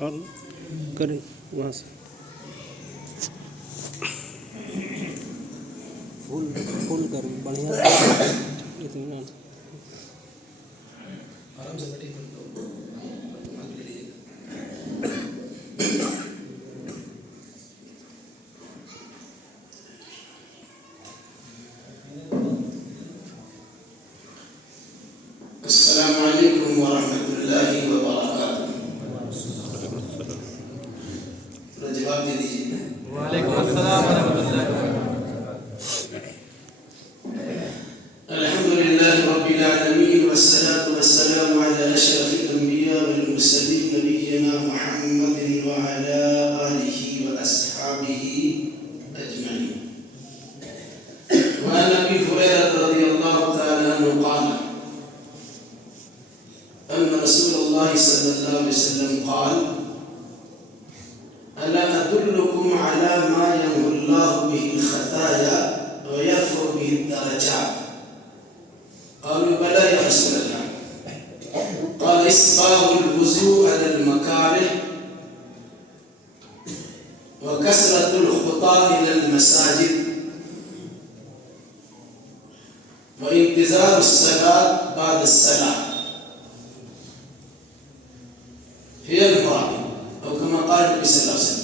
اور کریں وہاں سے فل کر بڑھیا اطمینان آرام سے بیٹھے السلام علیکم ورحمۃ اللہ وبرکاتہ. جواب دے دیجیے. وعلیکم السلام ورحمۃ اللہ وبرکاتہ. الحمد للہ رب العالمین والصلاة والسلام علی اشرف الانبیاء والمرسلین نبینا محمد وعلی آلہ واصحابہ اجمعین. وعن ابی ہریرہ رضی اللہ تعالی عنہ قال ان رسول اللہ صلی اللہ علیہ وسلم قال الا ادلکم علی ما یمحو اللہ به الخطایا ويرفع به الدرجات. قالوا بلى يا رسول الله. قال إسباغ الوضوء على المكاره وكثرة الخطى إلى المساجد وانتظار الصلاة بعد الصلاة هي المراد أو كما قال النبي صلى الله عليه وسلم.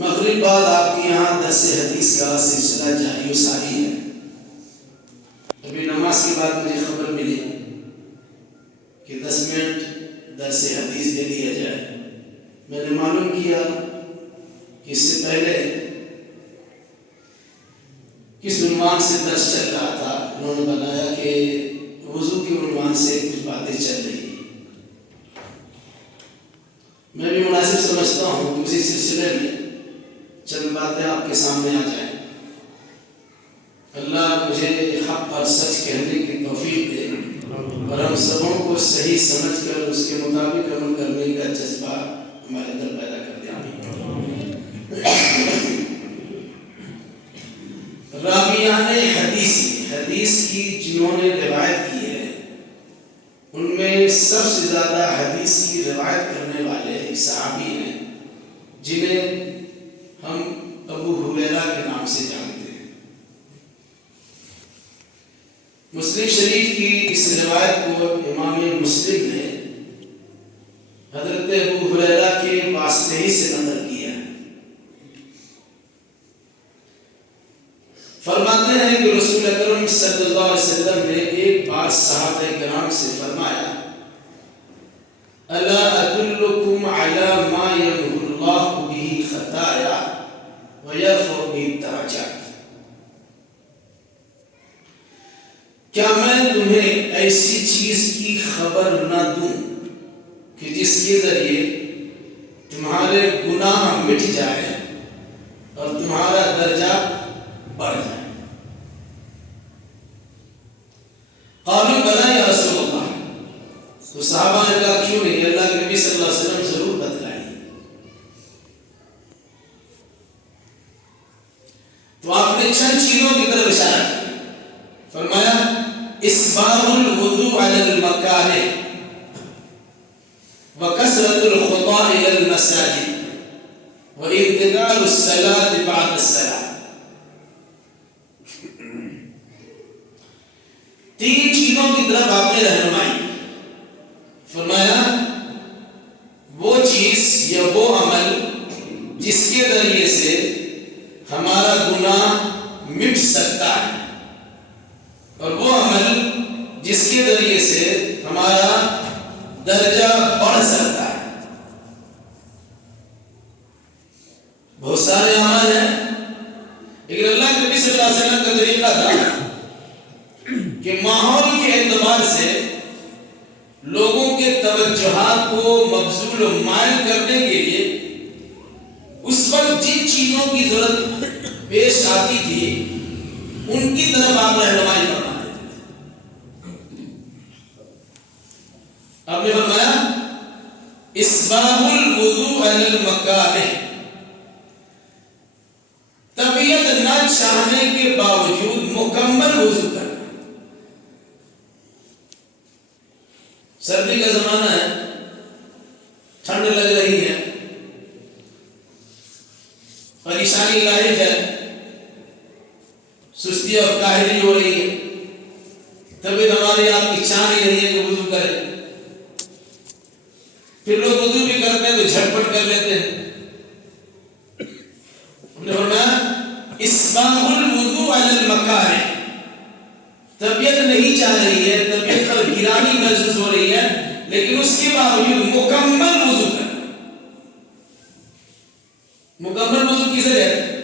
مغرب بعد آپ کے یہاں درس حدیث کا سلسلہ جاری و ساری ہے. ابھی نماز کے بعد مجھے خبر ملی کہ 10 منٹ درس حدیث دے دیا جائے. میں نے معلوم کیا کہ اس سے پہلے کس عنوان سے درس چل رہا تھا. انہوں نے بتایا کہ وضو کے عنوان سے کچھ باتیں چل رہی ہیں. میں بھی مناسب سمجھتا ہوں کہ اسی سلسلے میں چند باتیں آپ کے سامنے آ جائیں. اللہ مجھے حق اور سچ کہنے کی توفیق دے اور ہم سبوں کو صحیح سمجھ کر اس کے مطابق عمل کرنے کا جذبہ ہمارے اندر پیدا کر دے. راویان حدیث کی جنہوں نے روایت کی ہے ان میں سب سے زیادہ حدیث کی روایت کرنے والے ایک صحابی ہیں جنہیں ہم ابو ہریرہ کے نام سے جانتے ہیں. مسلم شریف کی اس روایت کو امام مسلم نے حضرت ابو ہریرہ کے واسطے ہی سے نقل کیا ہے. فرماتے ہیں کہ رسول اکرم صلی اللہ علیہ وسلم نے ایک بار صحابہ کرام سے فرمایا الا ادلکم علی ما یمحو اللہ به خطایا ويرفع به الدرجات. کیا میں تمہیں ایسی چیز کی خبر نہ دوں کہ جس کے ذریعے تمہارے گناہ مٹ جائے اور تمہارا درجہ بڑھ جائے. قالوا بلى یا رسول اللہ. تو صحابہ نے کہا کیوں نہیں, اللہ کے نبی صلی اللہ علیہ وسلم ضرور بتلائیں. تو آپ نے چند چیزوں کی طرف اشارہ کیا. فرمایا اسباغ الوضوء على المكاره وكثرة الخطى إلى المساجد وانتظار الصلاة بعد الصلاة. 3 چیزوں کی طرف آپ نے رہنمائی. فرمایا وہ چیز یا وہ عمل جس کے ذریعے سے ہمارا گناہ مٹ سکتا ہے اور وہ عمل جس کے ذریعے سے ہمارا درجہ بڑھ سکتا ہے. بہت سارے عمل ہیں لیکن اللہ کے نبی صلی اللہ علیہ وسلم کا طریقہ تھا کہ ماحول کے اعتبار سے لوگوں کے توجہات کو مبذول و مائل کرنے کے لیے اس وقت جن چیزوں کی ضرورت پیش آتی تھی ان کی طرف آپ رہنمائی فرما دیتے تھے. آپ نے فرمایا اسباغ الوضوء علی المکارہ, طبیعت نہ چاہنے کے باوجود مکمل وضو کرنا. سردی کا زمانہ ہے، ٹھنڈ لگ رہی ہے، پریشانی لاحق ہے، سستی اور کاہلی ہو رہی ہے، طبیعت ہماری آپ کی چاہ نہیں رہی ہے کہ وضو کرے، پھر لوگ وضو بھی کرتے ہیں تو جھٹپٹ کر لیتے ہیں۔ ہم نے فرمایا اسباغ الوضوء علی المکارہ، طبیعت نہیں چاہ رہی ہے، طبیعت پر گرانی محسوس ہو رہی ہے، لیکن اس کے باوجود مکمل وضو کرنا۔ مکمل وضو کسے کہتے ہیں؟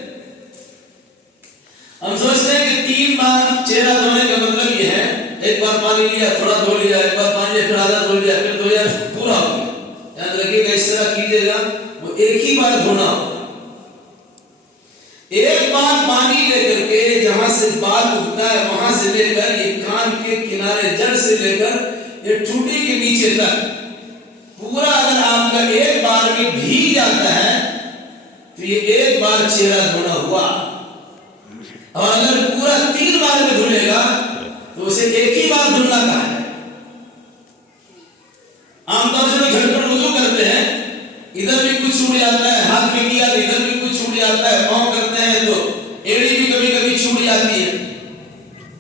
ہم سوچتے ہیں کہ 3 بار چہرہ دھونے کا مطلب یہ ہے ایک بار پانی لیا تھوڑا دھو لیا، ایک بار پانی لیا پھر آدھا دھو لیا پھر دھویا پورا ہو گیا۔ یاد رکھیے گا اس طرح کیجیے گا وہ ایک ہی بار دھونا ہوگا۔ ایک بار پانی لے کر کے جہاں سے بال اگتا ہے وہاں سے لے کر یہ کان کے کنارے جڑ سے لے کر یہ ٹھوٹی کے نیچے تک پورا اگر آپ کا ایک بار میں بھیگ جاتا ہے تو یہ ایک بار چہرہ دھونا ہوا، اور اگر پورا 3 بار میں دھلے گا تو اسے ایک ہی بار دھلنا کہا ہے۔ عام طور سے گھر پر وضو کرتے ہیں، ادھر بھی کچھ چھوٹ جاتا ہے، ہاتھ میں کیا تو ادھر بھی کچھ چھوٹ جاتا ہے، پاؤں کرتے ہیں تو ایڑی بھی کبھی کبھی چھوٹ جاتی ہے۔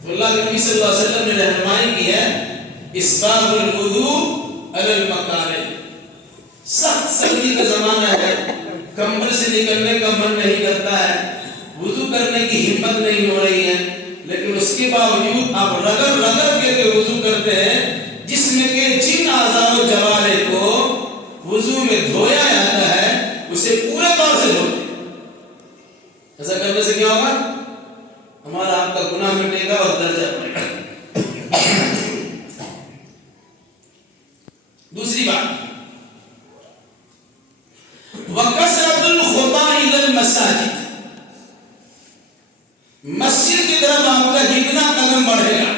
تو اللہ کے نبی صلی اللہ علیہ وسلم نے رہنمائی کی ہے اسباغ الوضوء علی المکارہ۔ سخت سردی کا زمانہ ہے، کمبل سے نکلنے کا من نہیں کرتا ہے، وضو کرنے کی ہمت نہیں ہو رہی ہے، لیکن اس کے باوجود آپ رگڑ رگڑ کے وضو کرتے ہیں، جسم کے جن اعضاء و جوارح کو وضو میں دھویا جاتا ہے اسے پورے طور سے دھوتے ہیں۔ ایسا کرنے سے کیا ہوگا؟ ہمارا آپ کا گناہ مٹے گا اور درجہ بڑھے گا۔ دوسری بات، وَكَثْرَةُ الْخُطَىٰ إِلَى الْمَسَاجِدِ، مسجد کی طرف آپ کا جتنا قدم بڑھے گا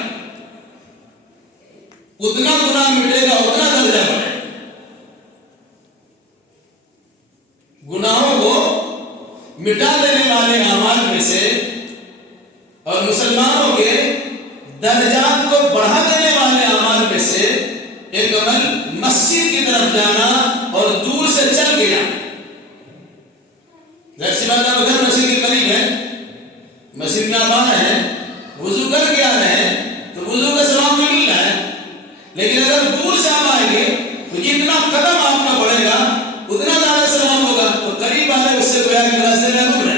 اتنا گناہ مٹے گا، اتنا درجہ بڑھے گا۔ گناہوں کو مٹا دینے والے اعمال میں سے اور مسلمانوں کے درجات کو بڑھا دینے والے اعمال میں سے ایک عمل مسجد کی طرف جانا اور دور سے چل کے جانا۔ ظاہر سی بات ہے، اگر مسجد کے قریب ہے، مسجد میں آپ آ رہے ہیں، وضو کر کے آ رہے ہیں تو وضو کا ثواب بھی مل رہا ہے، لیکن اگر دور سے آپ آئیں گے تو جتنا قدم آپ کا بڑھے گا اتنا زیادہ ثواب ہوگا۔ تو قریب والے اس سے گویا کہ راستے میں دور ہے،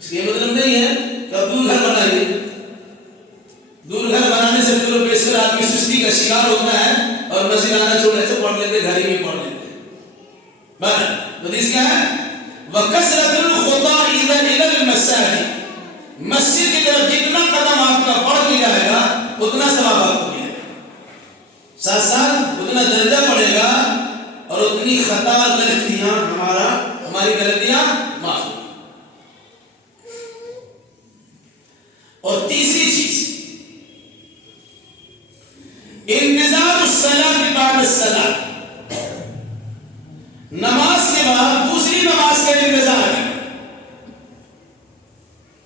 اس کا مطلب نہیں ہے کہ آپ دور گھر بنائیے۔ دور گھر بنانے سے پھر بیشتر آپ کی سستی کا شکار ہوتا ہے اور مسجد آنا چھوڑنے سے پڑھ لیتے، گھر ہی میں پڑھ لیتے۔ بہرحال حدیث کیا ہے؟ وَكَثْرَةُ الْخُطَىٰ إِلَى الْمَسَاجِدِ، مسجد کی طرف جتنا قدم آپ کا بڑھ کے جائے گا اتنا ثواب آپ کو ملے گا، ساتھ ساتھ اتنا درجہ بڑھے گا اور اتنی خطا غلطیاں ہماری غلطیاں معاف ہوں۔ اور تیسری چیز، انتظار الصلاۃ بعد الصلاۃ، نماز کے بعد دوسری نماز کا انتظار ہے۔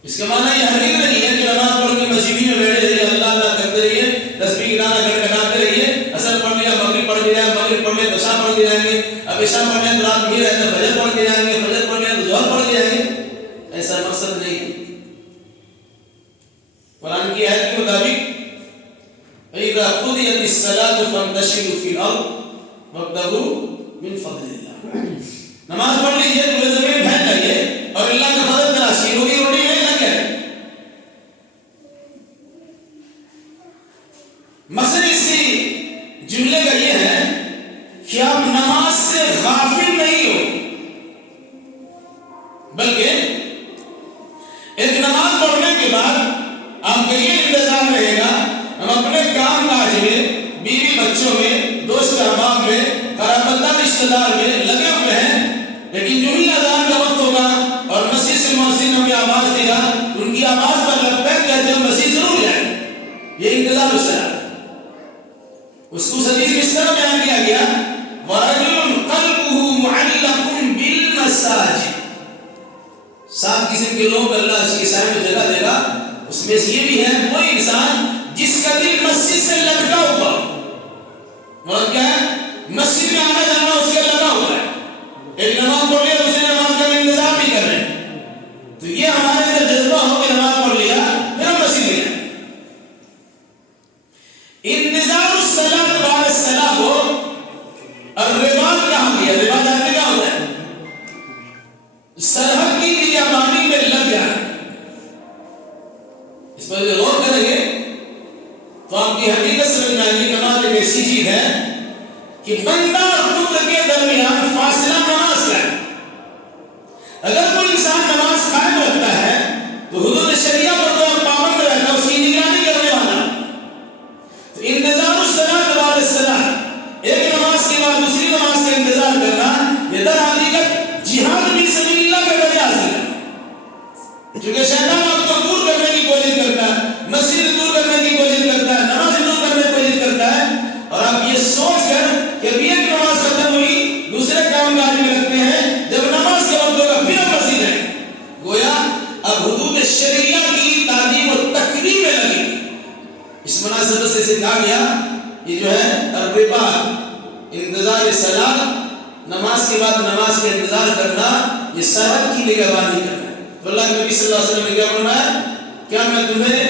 اس کا معنی یہ ہرگز نہیں ہے کہ نماز پڑھ کے مسجد میں بیٹھے رہیے، اللہ اللہ کرتے رہیے، تسبیح گانا گڑگڑاتے رہیے، عصر پڑھ لیا مغرب پڑھ لیا، مغرب پڑھ لیا عشاء پڑھ کے جائیں گے، اب عشاء پڑھ لیا تو رات میں رہتے فجر پڑھ کے جائیں گے، فجر پڑھ لیا تو ظہر پڑھ کے جائیں گے۔ ایسا مقصد نہیں۔ قرآن کی آیت کے مطابق فَإِذَا قُضِيَتِ الصَّلَاةُ فَانتَشِرُوا فِي الْأَرْضِ وَابْتَغُوا مِن فَضْلِ اللَّهِ، نماز پڑھ لیجئے تو زمین پھیل جائیے اور اللہ کا فضل تلاشیے، روزی روٹی میں لگ جائے۔ مقصد اسی جملے کا یہ ہے کہ آپ نماز سے غافل نہیں ہو، بلکہ ایک نماز پڑھنے کے بعد آپ کا یہ انتظام رہے گا ہم اپنے کام کاج میں، بیوی بچوں میں، دوست احباب میں، قرابتدار رشتہ دار میں لگے ہوئے ہیں، لیکن جو ہی اذان کا وقت ہوگا اور مسجد سے مؤذن ہمیں آواز دے گا ان کی آواز پر لبیک کہتے ہیں مسجد ضرور جائیں۔ یہ انتظار اس طرح، اس کو حدیث میں اس طرح بیان کیا گیا وَرَجُلٌ قَلْبُهُ مُعَلَّقٌ بِالْمَسَاجِدِ، 7 قسم کے لوگ اللہ اس کے سائے میں جگہ دے گا، اس میں سے یہ بھی ہے وہ انسان جس کا دل مسجد سے لٹکا ہوا مراد کیا ہے؟ مسجد میں آنا جانا اس کے لگا ہوا ہے، ایک نماز پڑھ لیا دوسری نماز کا انتظار بھی کر رہے ہیں، تو یہ ہمارے اندر جذبہ ہو کہ نماز پڑھ لیا پھر ہم مسجد میں جائیں۔ انتظار الصلاۃ بعد الصلاۃ کو الرباط کہا گیا۔ رباط جانتے کیا ہوتا ہے؟ سرحد کی نگہبانی میں لگ جانا۔ اس پر غور کریں گے تو آپ کی حقیقت سمجھ میں آئے گی۔ نماز ایک ایسی چیز ہے کہ بندہ اور کفر کے درمیان فاصلہ نماز کا ہے۔ اگر کوئی انسان نماز قائم رکھتا ہے تو حدود شریعہ پر تو پابند رہتا ہے، اس کی نگرانی کرنے والا۔ تو انتظار الصلاۃ بعد الصلاۃ، ایک نماز کے بعد دوسری نماز کا انتظار کرنا، یہ در حقیقت جہاد فی سبیل اللہ کا درجہ حاصل ہے۔ کیونکہ شیطان آپ کو دور کرنے کی کوشش کرتا ہے، مسجد دور کرنے کی کوشش کرتا ہے، نماز دور کرنے کی کوشش کرتا ہے، اور آپ یہ سوچ کر کہ ابھی ایک نماز ختم ہوئی دوسرے کام کاج میں لگتے ہیں، جب نماز کے وقت ہوگا پھر ہم مسجد ہیں۔ گویا اب حدود شریعہ کی تعلیم و تقریر میں لگی۔ اس مناسبت سے اسے کہا گیا یہ جو ہے الرباط، انتظار صلاۃ، نماز کے بعد نماز کا انتظار کرنا، یہ سرحد کی نگہبانی کرنا ہے۔ تو اللہ کے نبی صلی اللہ علیہ وسلم نے کیا فرمایا؟ کیا میں تمہیں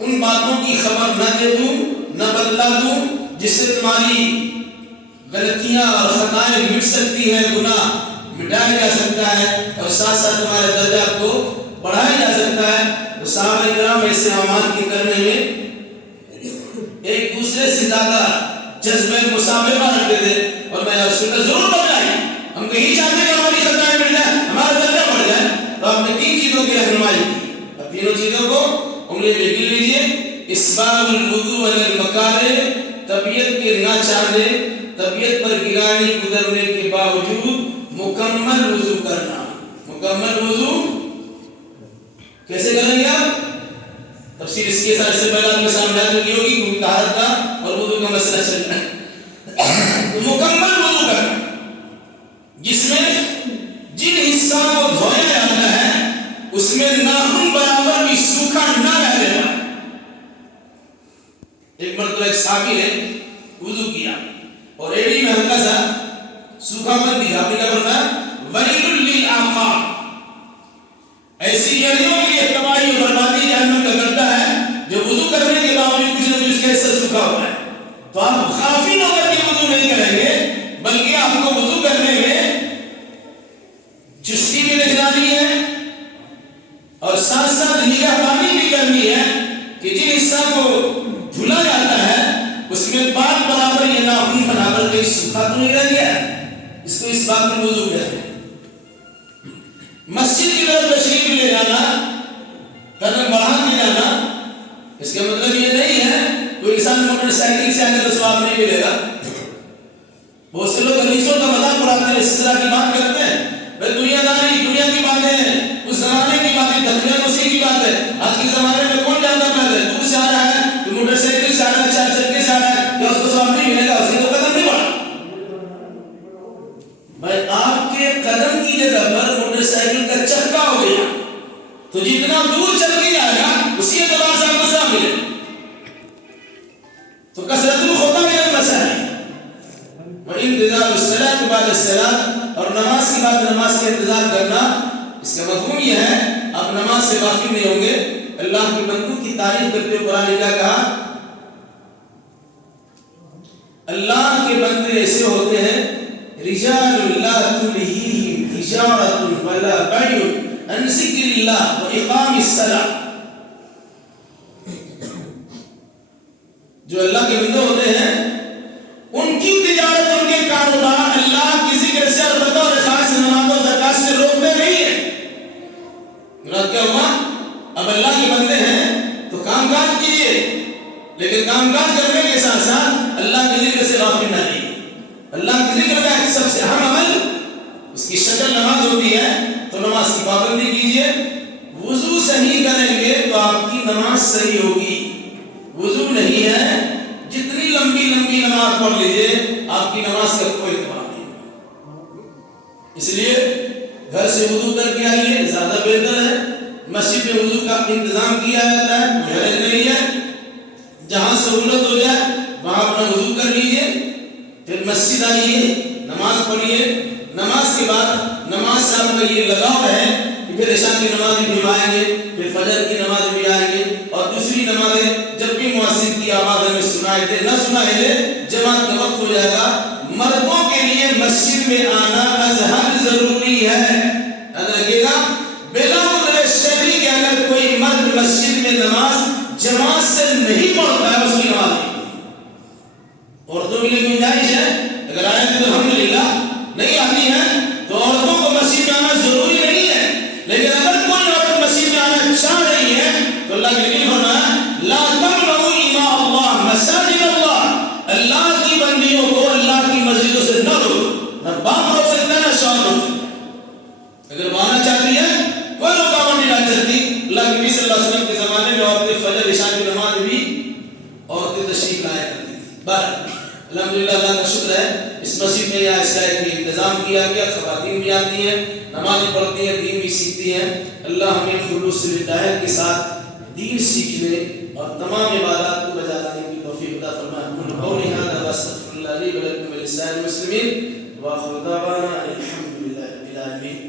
ان باتوں کی خبر نہ دے دوں، نہ بتلا دوں جس سے تمہاری غلطیاں اور خطائیں مٹ سکتی ہیں، گناہ مٹایا جا سکتا ہے اور ساتھ ساتھ تمہارے درجات کو بڑھایا جا سکتا ہے۔ تو صحابہ کرام ایسے اعمال کے کرنے میں ایک دوسرے سے زیادہ جذبہ مسابقہ رکھتے تھے، اور میں سنت ضرور بتائیں، ہم کہیں چاہتے ہیں کہ ہماری خطائیں مٹ جائیں، ہمارا درجہ بڑھ جائے، تو آپ نے تین چیزوں کی رہنمائی کی۔ اب تینوں چیزوں کو انگلی پہ گن لیجیے۔ اسباغ الوضوء علی المکارہ، طبیعت کے نہ چاہنے، طبیعت پر گرانی گزرنے کے باوجود مکمل وضو کرنا۔ مکمل وضو کیسے کریں گے آپ؟ تفصیل اس کے ساتھ سے پہلے آپ کے سامنے آ چکی ہوگی، کیونکہ طہارت کا اور وضو کا مسئلہ چل رہا ہے۔ تو مکمل وضو کرنا، جس میں جن حصہ کو دھویا جاتا ہے اس میں ناخن برابر بھی سوکھا نہ رہ جائے۔ ایک مرتبہ ایک صحابی نے وضو کیا اور ایڑی میں ہلکا سا سوکھا پن دکھا، آپ نے کیا فرمایا؟ ویل للعقاب، ایسی ایڑیوں کے لیے تباہی اور بربادی جہنم کا گڈھا ہے جو وضو کرنے کے باوجود کچھ نہ کچھ کا حصہ سوکھا ہوا ہے۔ تو آپ غافل ہو کر کے وضو نہیں کریں گے، بلکہ آپ کو وضو کرنے میں چستی بھی نگرانی ہے اور ساتھ ساتھ نگہبانی بھی کرنی ہے کہ جن حصہ کو دھلا جاتا ہے اس میں بات برابر یا ناخن برابر کہیں سوکھا تو نہیں رہ گیا ہے۔ اس کو اس بات میں وضو کہتے ہیں۔ مسجد کی طرف تشریف لے جانا، قدم بڑھا کے جانا، اس کا مطلب یہ نہیں ہے کوئی انسان موٹر سائیکل سے آنے تو ثواب نہیں ملے گا۔ بہت سے لوگ حدیثوں کا مذاق اڑاتے ہیں، اس طرح کی بات کرتے ہیں، بھائی دنیا داری، دنیا کی باتیں ہیں، اس زمانے کی باتیں، تقریباً اسی کی بات ہے۔ آج کے زمانے میں کون جانتا پیدل دور سے آ رہا ہے، تو موٹر سائیکل سے آ رہا ہے، چار چکے سے آ رہا ہے، کیا اس کو ثواب نہیں ملے گا؟ اس کے تو قدم نہیں بڑھا۔ بھائی آپ کے قدم کی جگہ پر موٹر سائیکل کا چکا ہو گیا تو جتنا دور چل کے جائے گا اسی اعتبار سے آپ کو ثواب ملے۔ تو کثرت الخطا میں ایک مسئلہ ہے۔ وانتظار الصلاۃ بعد الصلاۃ، اور نماز کے بعد نماز کا انتظار کرنا، اس کا مفہوم یہ ہے آپ نماز سے واقف نہیں ہوں گے۔ اللہ کے بندوں کی تعریف کرتے ہوئے قرآن نے کیا کہا؟ اللہ کے بندے ایسے ہوتے ہیں رجال لا تلہیہم تجارۃ ولا بیع عن ذکر اللہ واقام الصلاۃ، جو اللہ کے بندے ہوتے ہیں ان کی تجارت، ان کے کاروبار اللہ کی ذکر سے، البتہ اور اخلاص سے، نماز اور زکات سے روکتے نہیں ہیں۔ مراد کیا ہوا؟ اب اللہ کے بندے ہیں تو کام کاج کیجیے، لیکن کام کاج کرنے کے ساتھ ساتھ اللہ کے ذکر سے غافل نہ رہیے۔ اللہ کے ذکر کا سب سے اہم عمل اس کی شکل نماز ہوتی ہے، تو نماز کی پابندی کیجیے۔ وضو صحیح کریں گے تو آپ کی نماز صحیح ہوگی۔ وضو نہیں ہے، جتنی لمبی لمبی نماز پڑھ لیجیے آپ کی نماز کا کوئی اعتبار نہیں۔ اس لیے گھر سے وضو کر کے آئیے، زیادہ بہتر ہے۔ مسجد میں وضو کا انتظام کیا جاتا ہے، حرج نہیں ہے، جہاں سہولت ہو جائے وہاں اپنا وضو کر لیجیے۔ پھر مسجد آئیے، نماز پڑھیے، نماز کے بعد نماز سے آپ کا یہ لگاؤ ہے کہ پھر عشاء کی نماز بھی آئیں گے، پھر فجر کی نماز بھی آئیں گے، اور دوسری نمازیں جب بھی مؤذن کی آواز ہمیں سنائی دے نہ سنائی دے، جماعت کا وقت ہو جائے گا۔ مردوں کے لیے مسجد میں آنا ازہر ضروری ہے، یاد رکھیے گا، بلا عذر شرعی کے اگر کوئی مرد مسجد میں نماز جماعت سے نہیں پڑھتا ہے اس کی نماز نہیں۔ عورتوں کے لیے گنجائش ہے، اگر آئے تو الحمدللہ، نہیں آتی ہے تو عورتوں کو مسجد میں آنا ضروری نہیں ہے، لیکن اگر کوئی عورت مسجد میں آنا چاہ رہی ہے تو اللہ کے نبی فرمایا لا تمنعوا اماء اللہ مساجد اللہ، اللہ کی بندیوں کو اللہ کی مسجدوں سے نہ روکو، نہ باپ روک سکتا ہے نہ شوہر روک سکتا ہے۔ اگر وہ آنا چاہتی ہے کوئی رکاوٹ نہیں ڈال سکتی۔ اللہ کے نبی صلی اللہ علیہ وسلم کے زمانے میں عورتیں فجر عشاء کی نماز بھی عورتیں تشریف لایا کرتی تھی۔ بہرحال الحمدللہ اللہ کا شکر ہے اس مسجد میں یہاں اس کا ایک انتظام کیا گیا، خواتین بھی آتی ہیں، نماز پڑھتی ہیں، دین بھی سیکھتی ہیں۔ اللہ ہمیں خلوص ہدایت کے ساتھ دین سیکھنے اور تمام عبادات کو بجا لانے کی توفیق عطا فرمائے۔ قولی ھذا واستغفر اللہ لی ولکم ولسائر المسلمین وآخر دعوانا الحمدللہ رب العالمین۔